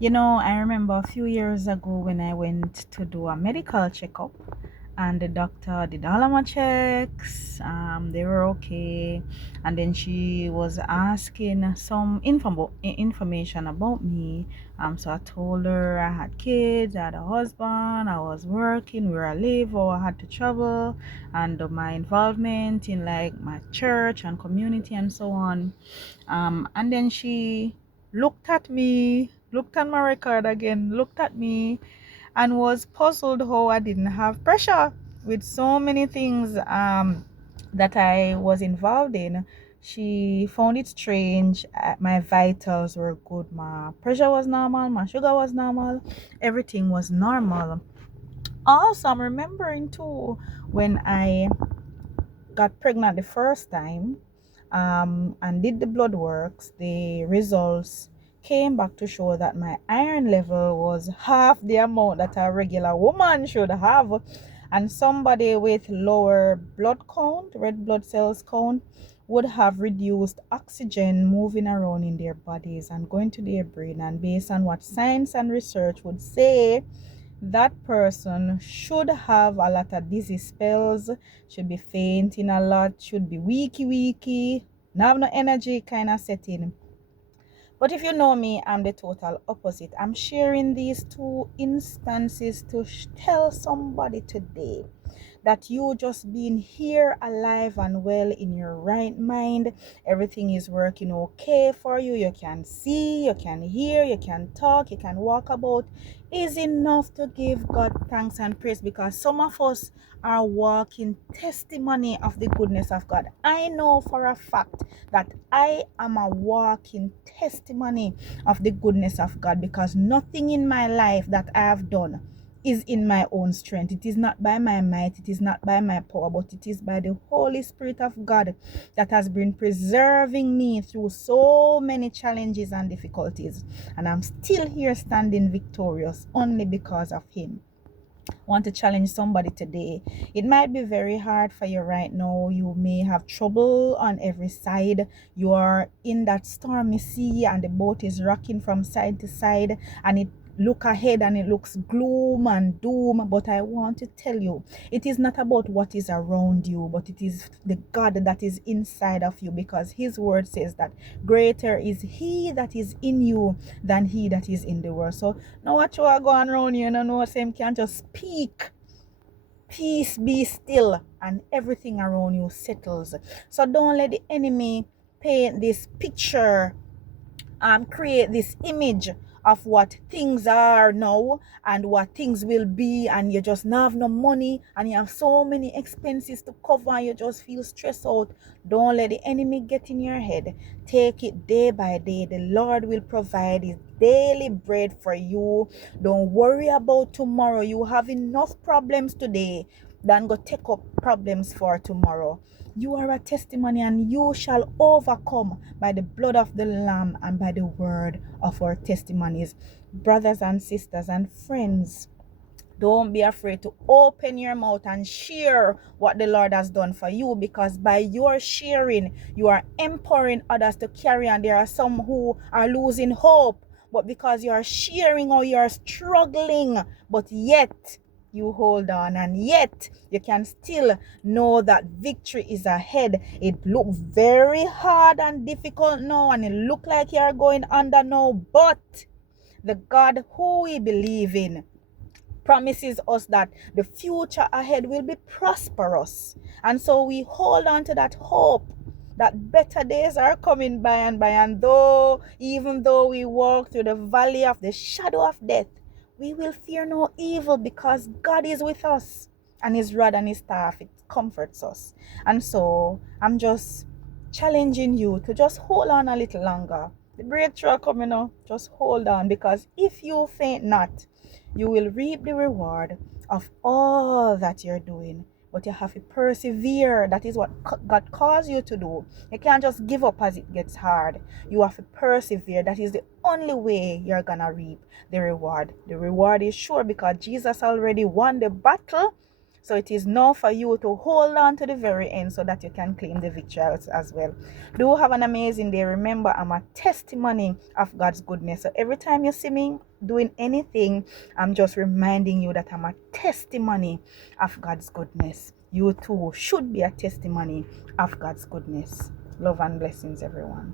I remember a few years ago when I went to do a medical checkup, and the doctor did all of my checks. They were okay. And then she was asking some information about me. So I told her I had kids, I had a husband, I was working, where I live, or I had to travel, and my involvement in like my church and community and so on. And then she looked at me, looked at my record again, looked at me, and was puzzled how I didn't have pressure with so many things that I was involved in. She found it strange. My vitals were good. My pressure was normal. My sugar was normal. Everything was normal. Also, I'm remembering too when I got pregnant the first time and did the blood works, the results came back to show that my iron level was half the amount that a regular woman should have. And somebody with lower blood count, red blood cells count, would have reduced oxygen moving around in their bodies and going to their brain. And based on what science and research would say, that person should have a lot of dizzy spells, should be fainting a lot, should be weaky, not have no energy kind of setting. But if you know me, I'm the total opposite. I'm sharing these two instances to tell somebody today that you just being here alive and well in your right mind, everything is working okay for you. You can see, you can hear, you can talk, you can walk about, is enough to give God thanks and praise, because some of us are walking testimony of the goodness of God. I know for a fact that I am a walking testimony of the goodness of God, because nothing in my life that I have done is in my own strength. It is not by my might, it is not by my power, but it is by the Holy Spirit of God that has been preserving me through so many challenges and difficulties. And I'm still here standing victorious only because of Him. Want to challenge somebody today. It might be very hard for you right now. You may have trouble on every side. You are in that stormy sea and the boat is rocking from side to side, and it look ahead and it looks gloom and doom. But I want to tell you, it is not about what is around you, but it is the God that is inside of you, because His word says that greater is He that is in you than he that is in the world. So now what you are going around you, know same can just speak. Peace be still, and everything around you settles. So don't let the enemy paint this picture, create this image of what things are now and what things will be, and you just not have no money and you have so many expenses to cover and you just feel stressed out. Don't let the enemy get in your head. Take it day by day. The Lord will provide His daily bread for you. Don't worry about tomorrow. You have enough problems today than go take up problems for tomorrow. You are a testimony, and you shall overcome by the blood of the Lamb and by the word of our testimonies. Brothers and sisters and friends, don't be afraid to open your mouth and share what the Lord has done for you, because by your sharing, you are empowering others to carry on. There are some who are losing hope, but because you are sharing or you are struggling, but yet you hold on, and yet you can still know that victory is ahead. It looks very hard and difficult now, and it look like you are going under now, but the God who we believe in promises us that the future ahead will be prosperous. And so we hold on to that hope that better days are coming by and by. And even though we walk through the valley of the shadow of death, we will fear no evil, because God is with us, and His rod and His staff, it comforts us. And so I'm just challenging you to just hold on a little longer. The breakthrough coming up. Just hold on, because if you faint not, you will reap the reward of all that you're doing. But you have to persevere. That is what God calls you to do. You can't just give up as it gets hard. You have to persevere. That is the only way you're gonna reap the reward. The reward is sure, because Jesus already won the battle, So it is now for you to hold on to the very end so that you can claim the victory as well. Do have an amazing day. Remember, I'm a testimony of God's goodness. So every time you see me doing anything, I'm just reminding you that I'm a testimony of God's goodness. You too should be a testimony of God's goodness. Love and blessings, everyone.